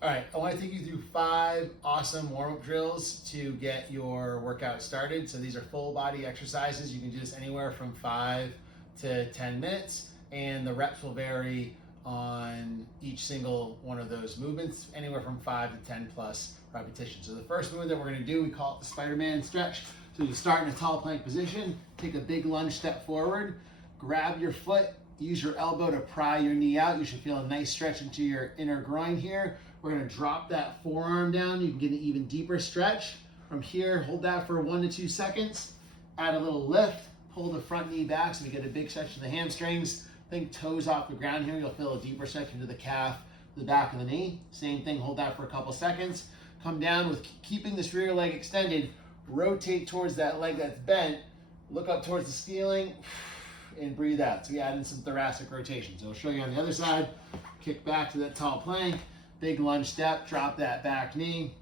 All right, I want to take you through 5 awesome warm-up drills to get your workout started. So these are full body exercises. You can do this anywhere from 5 to 10 minutes, and the reps will vary on each single one of those movements, anywhere from 5 to 10 plus repetitions. So the first movement that we're going to do, we call it the Spider-Man stretch. So you start in a tall plank position, take a big lunge step forward, grab your foot, use your elbow to pry your knee out. You should feel a nice stretch into your inner groin here. We're gonna drop that forearm down. You can get an even deeper stretch. From here, hold that for 1 to 2 seconds. Add a little lift, pull the front knee back so we get a big stretch in the hamstrings. Think toes off the ground here. You'll feel a deeper stretch into the calf, the back of the knee. Same thing, hold that for a couple seconds. Come down with keeping this rear leg extended. Rotate towards that leg that's bent. Look up towards the ceiling and breathe out. So we add in some thoracic rotation. So I'll show you on the other side. Kick back to that tall plank. Big lunge step, drop that back knee.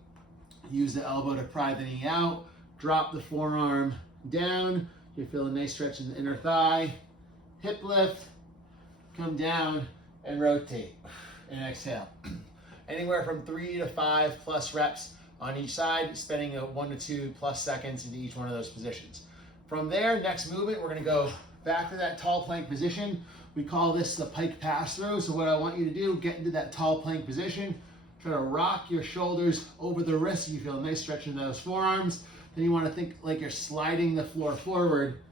Use the elbow to pry the knee out. Drop the forearm down. You feel a nice stretch in the inner thigh. Hip lift, come down and rotate and exhale. Anywhere from 3 to 5 plus reps on each side, spending 1 to 2 plus seconds into each one of those positions. From there, next movement, we're gonna go back to that tall plank position. We call this the Pike pass through. So what I want you to do, get into that tall plank position. Try to rock your shoulders over the wrists. You feel a nice stretch in those forearms. Then you want to think like you're sliding the floor forward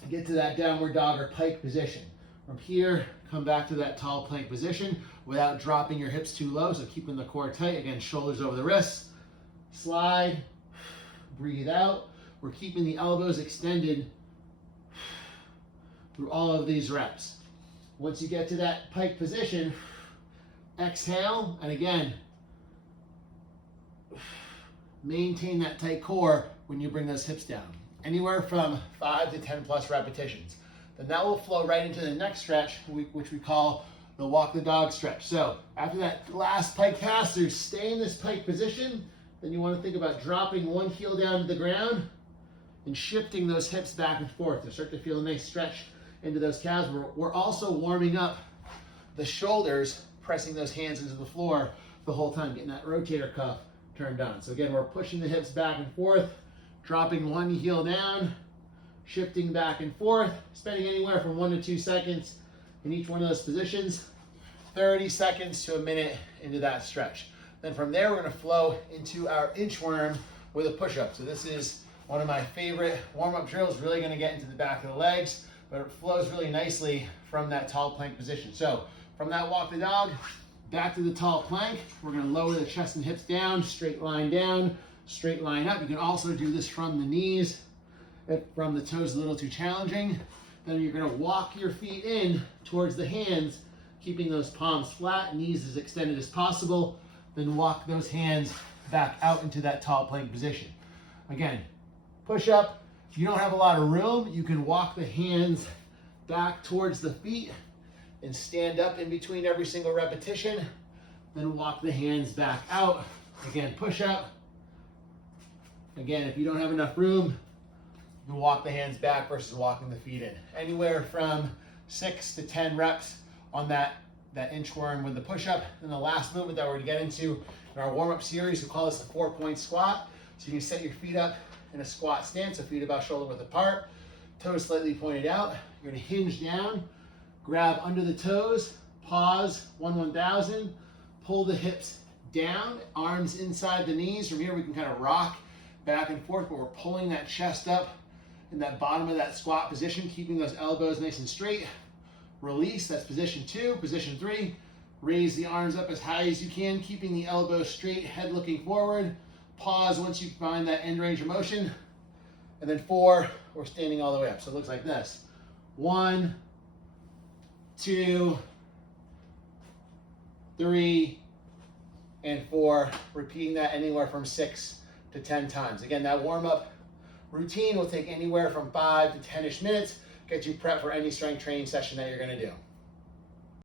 to get to that downward dog or pike position. From here, come back to that tall plank position without dropping your hips too low. So keeping the core tight. Again, shoulders over the wrists. Slide, breathe out. We're keeping the elbows extended through all of these reps. Once you get to that pike position, exhale, and again, maintain that tight core when you bring those hips down. Anywhere from 5 to 10 plus repetitions. Then that will flow right into the next stretch, which we call the walk the dog stretch. So after that last pike pass through, stay in this pike position. Then you want to think about dropping one heel down to the ground and shifting those hips back and forth to start to feel a nice stretch into those calves. We're also warming up the shoulders, pressing those hands into the floor the whole time, getting that rotator cuff turned on. So again, we're pushing the hips back and forth, dropping one heel down, shifting back and forth, spending anywhere from 1 to 2 seconds in each one of those positions, 30 seconds to a minute into that stretch. Then from there, we're gonna flow into our inchworm with a push-up. So this is one of my favorite warm-up drills, really gonna get into the back of the legs, but it flows really nicely from that tall plank position. So from that walk the dog, back to the tall plank, we're gonna lower the chest and hips down, straight line up. You can also do this from the knees. If from the toes a little too challenging, then you're gonna walk your feet in towards the hands, keeping those palms flat, knees as extended as possible, then walk those hands back out into that tall plank position. Again, push up. If you don't have a lot of room, you can walk the hands back towards the feet and stand up in between every single repetition. Then walk the hands back out. Again, push up. Again, if you don't have enough room, you can walk the hands back versus walking the feet in. Anywhere from 6 to 10 reps on that inchworm with the push-up. And the last movement that we're gonna get into in our warm-up series, we call this the 4-point squat. So you can set your feet up in a squat stance, so feet about shoulder width apart, toes slightly pointed out. You're gonna hinge down, grab under the toes, pause, 1/1000, pull the hips down, arms inside the knees. From here, we can kind of rock back and forth, but we're pulling that chest up in that bottom of that squat position, keeping those elbows nice and straight. Release, that's position 2. Position 3, raise the arms up as high as you can, keeping the elbows straight, head looking forward. Pause once you find that end range of motion. And then 4, we're standing all the way up. So it looks like this. 1, 2, 3, and 4. Repeating that anywhere from 6 to 10 times. Again, that warm-up routine will take anywhere from 5 to 10-ish minutes, get you prepped for any strength training session that you're gonna do.